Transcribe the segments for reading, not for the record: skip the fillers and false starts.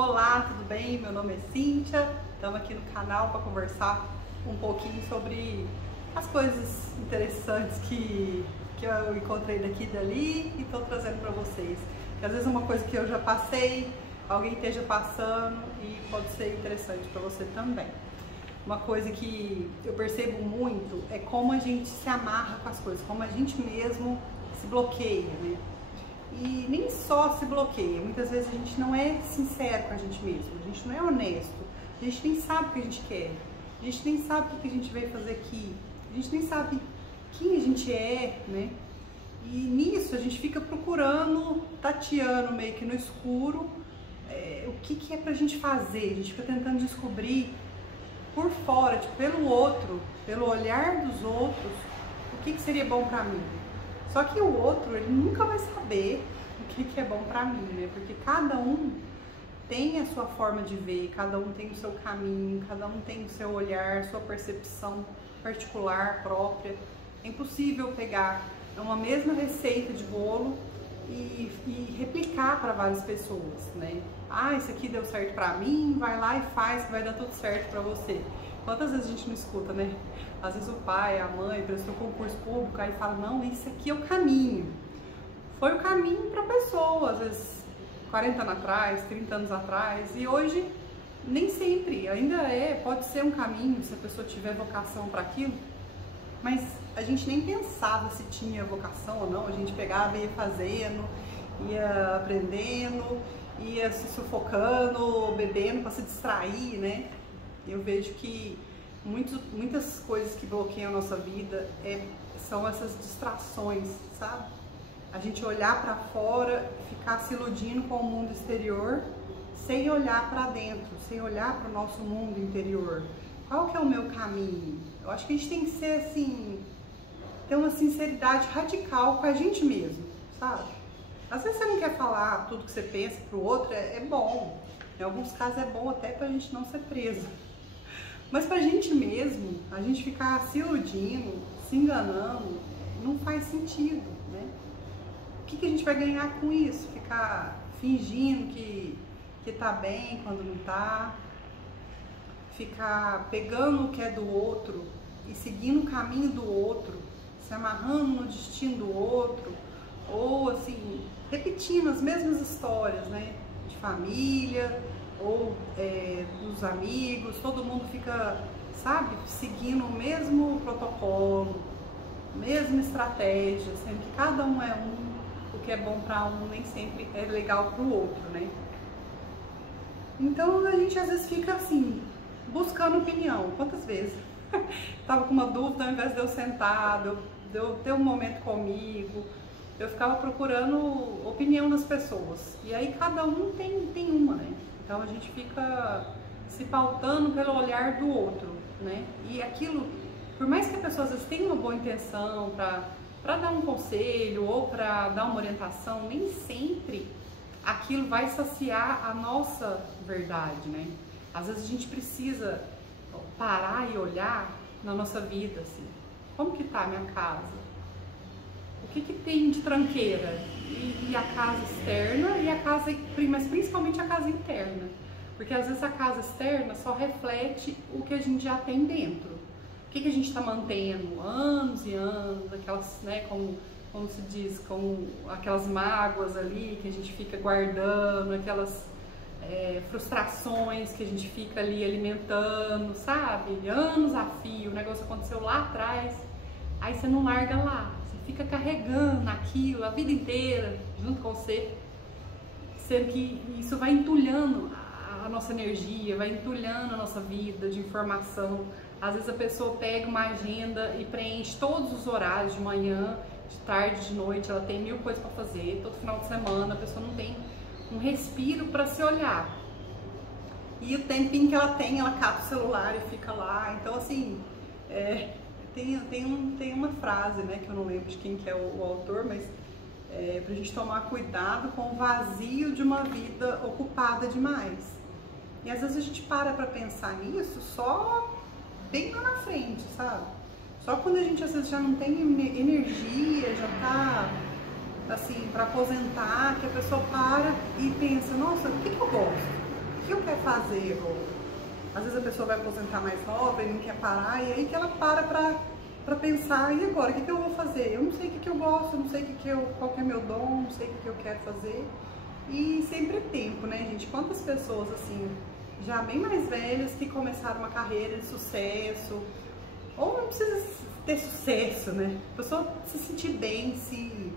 Olá, tudo bem? Meu nome é Cíntia, estamos aqui no canal para conversar um pouquinho sobre as coisas interessantes que eu encontrei daqui e dali e estou trazendo para vocês. Que às vezes é uma coisa que eu já passei, alguém esteja passando e pode ser interessante para você também. Uma coisa que eu percebo muito é como a gente se amarra com as coisas, como a gente mesmo se bloqueia, né? E nem só se bloqueia, muitas vezes a gente não é sincero com a gente mesmo, a gente não é honesto, a gente nem sabe o que a gente quer, a gente nem sabe o que a gente veio fazer aqui, a gente nem sabe quem a gente é, né? E nisso a gente fica procurando, tateando meio que no escuro, o que é pra gente fazer, a gente fica tentando descobrir por fora, tipo, pelo outro, pelo olhar dos outros, o que seria bom pra mim. Só que o outro, ele nunca vai saber o que é bom pra mim, né? Porque cada um tem a sua forma de ver, cada um tem o seu caminho, cada um tem o seu olhar, sua percepção particular, própria. É impossível pegar uma mesma receita de bolo e replicar para várias pessoas, né? Ah, isso aqui deu certo pra mim, vai lá e faz que vai dar tudo certo pra você. Quantas vezes a gente não escuta, né? Às vezes o pai, a mãe prestou concurso público, aí fala, não, isso aqui é o caminho. Foi o caminho para a pessoa, às vezes 40 anos atrás, 30 anos atrás, e hoje nem sempre, ainda pode ser um caminho se a pessoa tiver vocação para aquilo, mas a gente nem pensava se tinha vocação ou não, a gente pegava e ia fazendo, ia aprendendo, ia se sufocando, bebendo para se distrair, né? Eu vejo que muitas coisas que bloqueiam a nossa vida são essas distrações, sabe? A gente olhar para fora, ficar se iludindo com o mundo exterior, sem olhar para dentro, sem olhar para o nosso mundo interior. Qual que é o meu caminho? Eu acho que a gente tem que ser assim, ter uma sinceridade radical com a gente mesmo, sabe? Às vezes você não quer falar tudo que você pensa pro outro, é bom. Em alguns casos é bom até pra gente não ser preso. Mas pra gente mesmo, a gente ficar se iludindo, se enganando, não faz sentido, né? O que a gente vai ganhar com isso? Ficar fingindo que tá bem quando não tá, ficar pegando o que é do outro e seguindo o caminho do outro, se amarrando no destino do outro, ou assim, repetindo as mesmas histórias, né? De família, ou dos amigos, todo mundo fica, sabe, seguindo o mesmo protocolo, mesma estratégia, sendo que cada um é um, o que é bom para um nem sempre é legal para o outro, né? Então a gente às vezes fica assim, buscando opinião. Quantas vezes? Tava com uma dúvida, ao invés de eu sentar, de eu ter um momento comigo, eu ficava procurando opinião das pessoas. E aí cada um tem uma, né? Então a gente fica se pautando pelo olhar do outro, né? E aquilo, por mais que a pessoa às vezes tenha uma boa intenção para dar um conselho ou para dar uma orientação, nem sempre aquilo vai saciar a nossa verdade, né? Às vezes a gente precisa parar e olhar na nossa vida, assim, como que tá a minha casa? O que tem de tranqueira? E a casa externa e a casa, mas principalmente a casa interna. Porque às vezes a casa externa só reflete o que a gente já tem dentro. O que a gente está mantendo anos e anos, aquelas, né, como se diz, como aquelas mágoas ali que a gente fica guardando, aquelas frustrações que a gente fica ali alimentando, sabe? Anos a fio, o negócio aconteceu lá atrás, aí você não larga lá. Fica carregando aquilo a vida inteira junto com você, sendo que isso vai entulhando a nossa energia, vai entulhando a nossa vida de informação. Às vezes a pessoa pega uma agenda e preenche todos os horários, de manhã, de tarde, de noite, ela tem 1000 coisas para fazer, todo final de semana a pessoa não tem um respiro para se olhar. E o tempinho que ela tem, ela cata o celular e fica lá. Então assim, tem uma frase, né, que eu não lembro de quem que é o autor, mas pra gente tomar cuidado com o vazio de uma vida ocupada demais. E às vezes a gente para pensar nisso só bem lá na frente, sabe? Só quando a gente às vezes já não tem energia, já tá assim, para aposentar, que a pessoa para e pensa, nossa, o que eu gosto? fazer agora? Às vezes a pessoa vai aposentar mais nova e não quer parar, e aí que ela para pra pensar, e agora, o que eu vou fazer? Eu não sei o que eu gosto, eu não sei qual que é meu dom, não sei o que eu quero fazer. E sempre é tempo, né, gente? Quantas pessoas, assim, já bem mais velhas que começaram uma carreira de sucesso, ou não precisa ter sucesso, né? A pessoa se sentir bem, se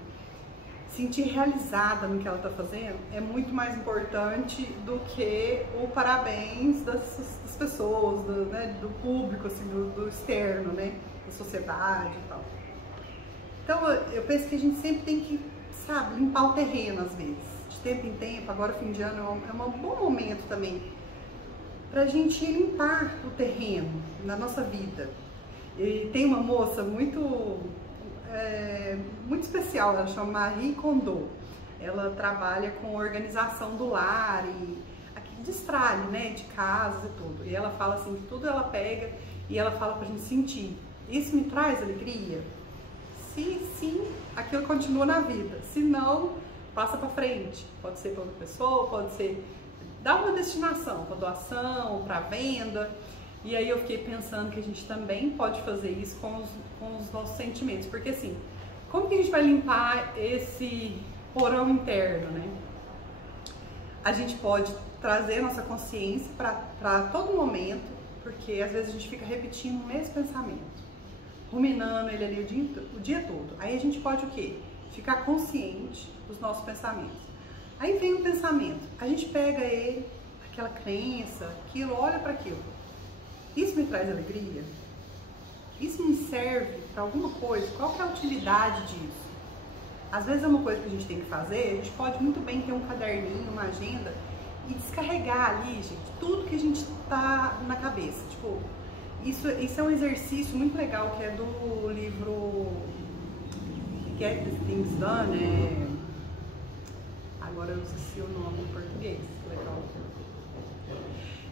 sentir realizada no que ela está fazendo é muito mais importante do que o parabéns das pessoas, do público, assim, do externo, né? Da sociedade e tal. Então eu penso que a gente sempre tem que, sabe, limpar o terreno às vezes, de tempo em tempo. Agora fim de ano é um bom momento também pra gente limpar o terreno na nossa vida. E tem uma moça muito especial, ela chama Marie Kondo. Ela trabalha com organização do lar e aqui distrai, né, de casas e tudo. E ela fala assim que tudo ela pega e ela fala pra gente sentir. Isso me traz alegria? Se sim, aquilo continua na vida. Se não, passa pra frente. Pode ser para outra pessoa, pode ser dar uma destinação para doação, para venda. E aí eu fiquei pensando que a gente também pode fazer isso com os nossos sentimentos, porque assim, como que a gente vai limpar esse porão interno, né? A gente pode trazer nossa consciência para todo momento, porque às vezes a gente fica repetindo o mesmo pensamento, ruminando ele ali o dia todo. Aí a gente pode o quê? Ficar consciente dos nossos pensamentos. Aí vem o pensamento, a gente pega ele, aquela crença, aquilo, olha para aquilo. Isso me traz alegria? Isso me serve para alguma coisa? Qual que é a utilidade disso? Às vezes é uma coisa que a gente tem que fazer, a gente pode muito bem ter um caderninho, uma agenda e descarregar ali, gente, tudo que a gente tá na cabeça. Tipo, isso é um exercício muito legal que é do livro Get Things Done, agora eu esqueci o nome em português, legal.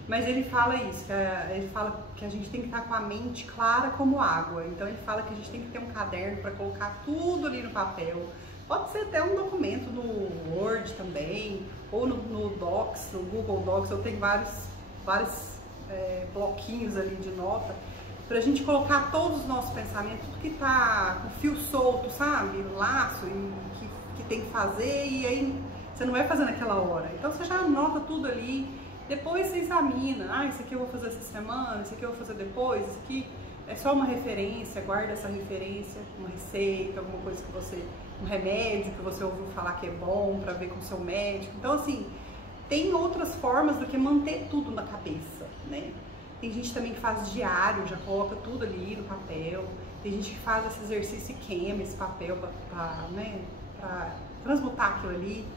Mas ele fala isso, ele fala que a gente tem que estar com a mente clara como água. Então ele fala que a gente tem que ter um caderno para colocar tudo ali no papel. Pode ser até um documento no Word também, ou no Docs, no Google Docs. Eu tenho vários bloquinhos ali de nota, pra gente colocar todos os nossos pensamentos, tudo que tá com fio solto, sabe? Laço, e que tem que fazer, e aí você não vai fazer naquela hora. Então você já anota tudo ali. Depois você examina, isso aqui eu vou fazer essa semana, isso aqui eu vou fazer depois, isso aqui é só uma referência, guarda essa referência, uma receita, alguma coisa que você, um remédio que você ouviu falar que é bom para ver com o seu médico. Então assim, tem outras formas do que manter tudo na cabeça, né? Tem gente também que faz diário, já coloca tudo ali no papel, tem gente que faz esse exercício e queima esse papel para transmutar aquilo ali.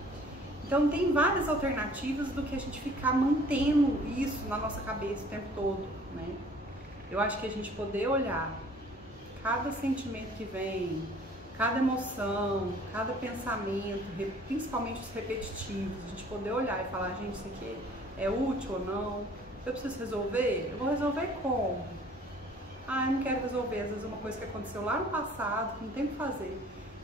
Então tem várias alternativas do que a gente ficar mantendo isso na nossa cabeça o tempo todo, né? Eu acho que a gente poder olhar cada sentimento que vem, cada emoção, cada pensamento, principalmente os repetitivos, a gente poder olhar e falar, gente, isso aqui é útil ou não? Eu preciso resolver? Eu vou resolver como? Eu não quero resolver, às vezes é uma coisa que aconteceu lá no passado, que não tem o que fazer.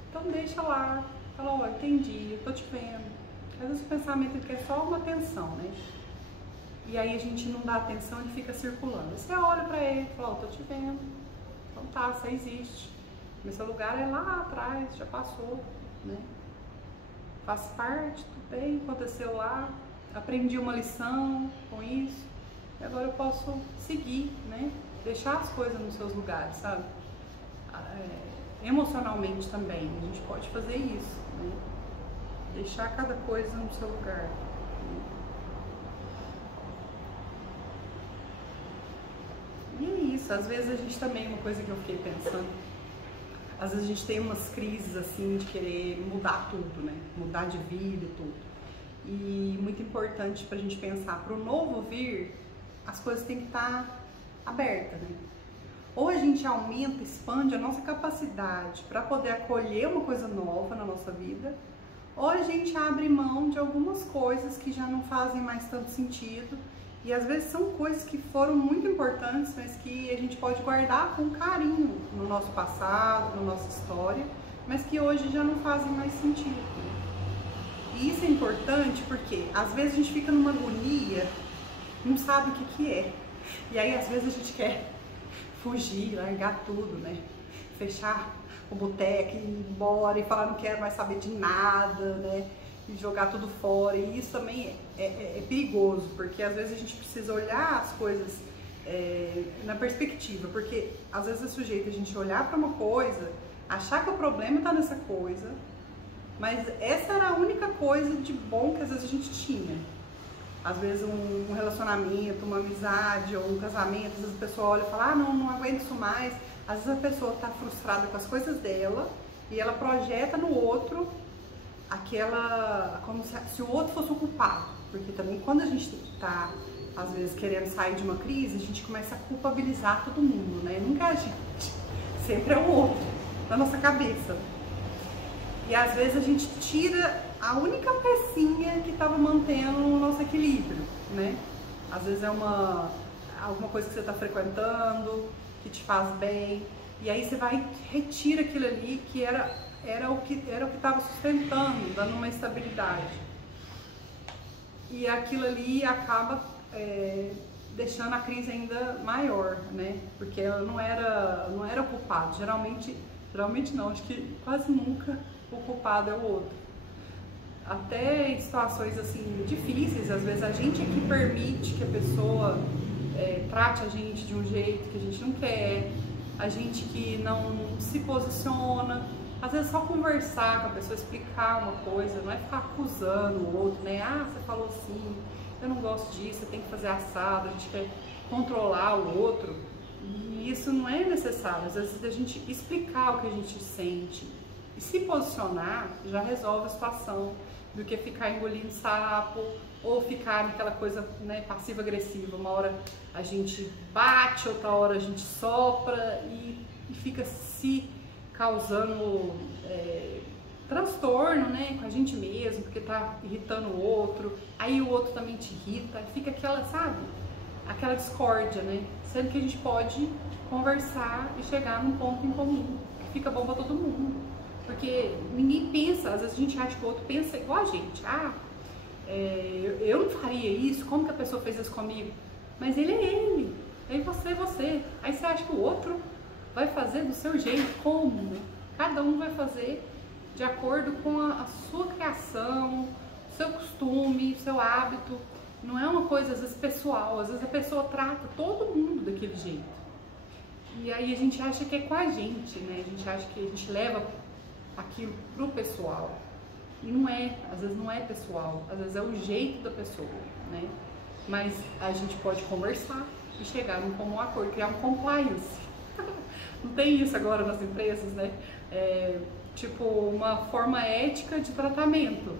Então deixa lá, fala, ó, entendi, eu tô te vendo. Às vezes o pensamento ele quer só uma atenção, né? E aí a gente não dá atenção e fica circulando. Você olha pra ele e fala, ó, tô te vendo. Então tá, você existe. Mas seu lugar é lá atrás, já passou, né? Faz parte, tudo bem, aconteceu lá. Aprendi uma lição com isso. E agora eu posso seguir, né? Deixar as coisas nos seus lugares, sabe? Emocionalmente também, a gente pode fazer isso, né? Deixar cada coisa no seu lugar. E é isso, às vezes a gente também, uma coisa que eu fiquei pensando, às vezes a gente tem umas crises assim de querer mudar tudo, né? Mudar de vida e tudo. E muito importante pra gente pensar, pro novo vir, as coisas têm que estar abertas, né? Ou a gente aumenta, expande a nossa capacidade para poder acolher uma coisa nova na nossa vida, ou a gente abre mão de algumas coisas que já não fazem mais tanto sentido, e às vezes são coisas que foram muito importantes, mas que a gente pode guardar com carinho no nosso passado, na nossa história, mas que hoje já não fazem mais sentido. E isso é importante porque às vezes a gente fica numa agonia não sabe o que que é. E aí às vezes a gente quer fugir, largar tudo, né? Fechar o boteco, ir embora e falar não quero mais saber de nada, né? E jogar tudo fora. E isso também é perigoso, porque às vezes a gente precisa olhar as coisas na perspectiva, porque às vezes é sujeito a gente olhar para uma coisa, achar que o problema está nessa coisa, mas essa era a única coisa de bom que às vezes a gente tinha. Às vezes um relacionamento, uma amizade ou um casamento, às vezes a pessoa olha e fala, ah, não aguento isso mais. Às vezes a pessoa está frustrada com as coisas dela e ela projeta no outro como se o outro fosse o culpado. Porque também quando a gente está, às vezes, querendo sair de uma crise, a gente começa a culpabilizar todo mundo, né? Nunca é a gente, sempre é o outro, na nossa cabeça. E às vezes a gente tira a única pecinha que estava mantendo o nosso equilíbrio, né? Às vezes é alguma coisa que você está frequentando, que te faz bem, e aí você vai retira aquilo ali que era o que estava sustentando, dando uma estabilidade. E aquilo ali acaba deixando a crise ainda maior, né? Porque ela não era o culpado. Geralmente não, acho que quase nunca o culpado é o outro. Até em situações assim difíceis, às vezes a gente é que permite que a pessoa trate a gente de um jeito que a gente não quer, a gente que não se posiciona. Às vezes só conversar com a pessoa, explicar uma coisa, não é ficar acusando o outro, né? Ah, você falou assim, eu não gosto disso, você tem que fazer assado, a gente quer controlar o outro. E isso não é necessário. Às vezes a gente explicar o que a gente sente e se posicionar já resolve a situação, do que ficar engolindo sapo ou ficar naquela coisa, né, passiva-agressiva. Uma hora a gente bate, outra hora a gente sopra e fica se causando transtorno, né, com a gente mesmo, porque tá irritando o outro, aí o outro também te irrita, fica aquela, sabe, aquela discórdia, né, sendo que a gente pode conversar e chegar num ponto em comum, que fica bom para todo mundo, porque ninguém pensa, às vezes a gente acha que o outro pensa igual a gente, eu não faria isso, como que a pessoa fez isso comigo? Mas ele é ele, aí você é você, aí você acha que o outro vai fazer do seu jeito, como? Cada um vai fazer de acordo com a sua criação, seu costume, seu hábito. Não é uma coisa, às vezes, pessoal. Às vezes a pessoa trata todo mundo daquele jeito. E aí a gente acha que é com a gente, né? A gente acha que a gente leva aquilo pro pessoal. E não é, às vezes não é pessoal, às vezes é o jeito da pessoa, né? Mas a gente pode conversar e chegar num comum acordo, criar um compliance. Não tem isso agora nas empresas, né? Tipo uma forma ética de tratamento.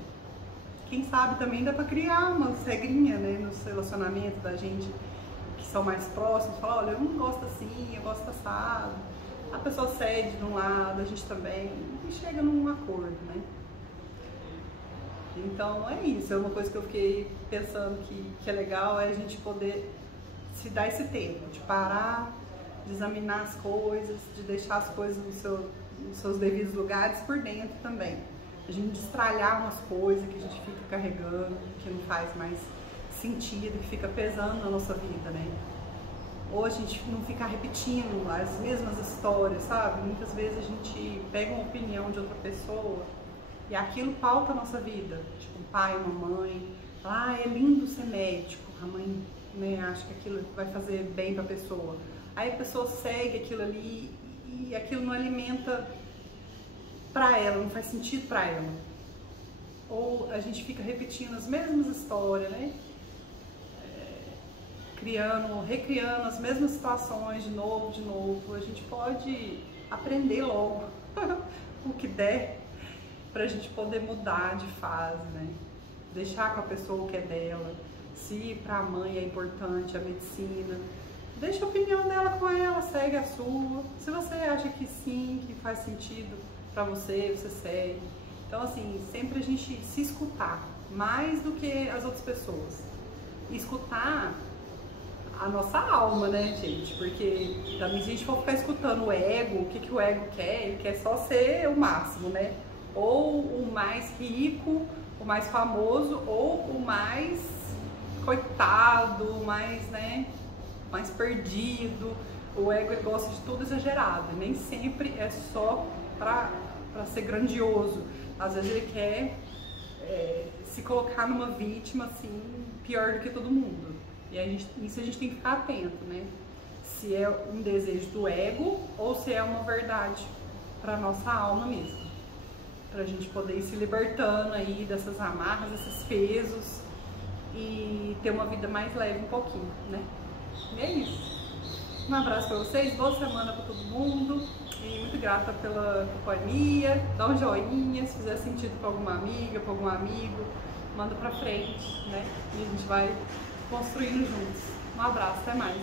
Quem sabe também dá para criar uma regrinha, né, no relacionamento da gente que são mais próximos, falar, olha, eu não gosto assim, eu gosto assado. A pessoa cede de um lado, a gente também, e chega num acordo, né? Então é isso, é uma coisa que eu fiquei pensando que é legal, é a gente poder se dar esse tempo de parar, de examinar as coisas, de deixar as coisas nos seus devidos lugares por dentro também. A gente destralhar umas coisas que a gente fica carregando, que não faz mais sentido, que fica pesando na nossa vida, né? Ou a gente não ficar repetindo as mesmas histórias, sabe? Muitas vezes a gente pega uma opinião de outra pessoa e aquilo pauta a nossa vida. Tipo, um pai, uma mãe, é lindo ser médico, a mãe, né, acha que aquilo vai fazer bem para a pessoa. Aí a pessoa segue aquilo ali e aquilo não alimenta para ela, não faz sentido para ela. Ou a gente fica repetindo as mesmas histórias, né? Recriando as mesmas situações de novo. A gente pode aprender logo o que der pra gente poder mudar de fase, né? Deixar com a pessoa o que é dela. Se para a mãe é importante a medicina, deixa a opinião dela com ela, segue a sua. Se você acha que sim, que faz sentido pra você, você segue. Então, assim, sempre a gente se escutar, mais do que as outras pessoas. E escutar a nossa alma, né, gente? Porque também se a gente for ficar escutando o ego, o que o ego quer, ele quer só ser o máximo, né? Ou o mais rico, o mais famoso, ou o mais coitado, mais, né, mais perdido. O ego, ele gosta de tudo exagerado, nem sempre é só para ser grandioso. Às vezes ele quer se colocar numa vítima assim, pior do que todo mundo. E isso a gente tem que ficar atento, né? Se é um desejo do ego ou se é uma verdade para nossa alma mesmo. Pra gente poder ir se libertando aí dessas amarras, desses pesos e ter uma vida mais leve um pouquinho, né? E é isso. Um abraço para vocês, boa semana para todo mundo e muito grata pela companhia. Dá um joinha se fizer sentido para alguma amiga, para algum amigo, manda pra frente, né? E a gente vai construindo juntos. Um abraço, até mais.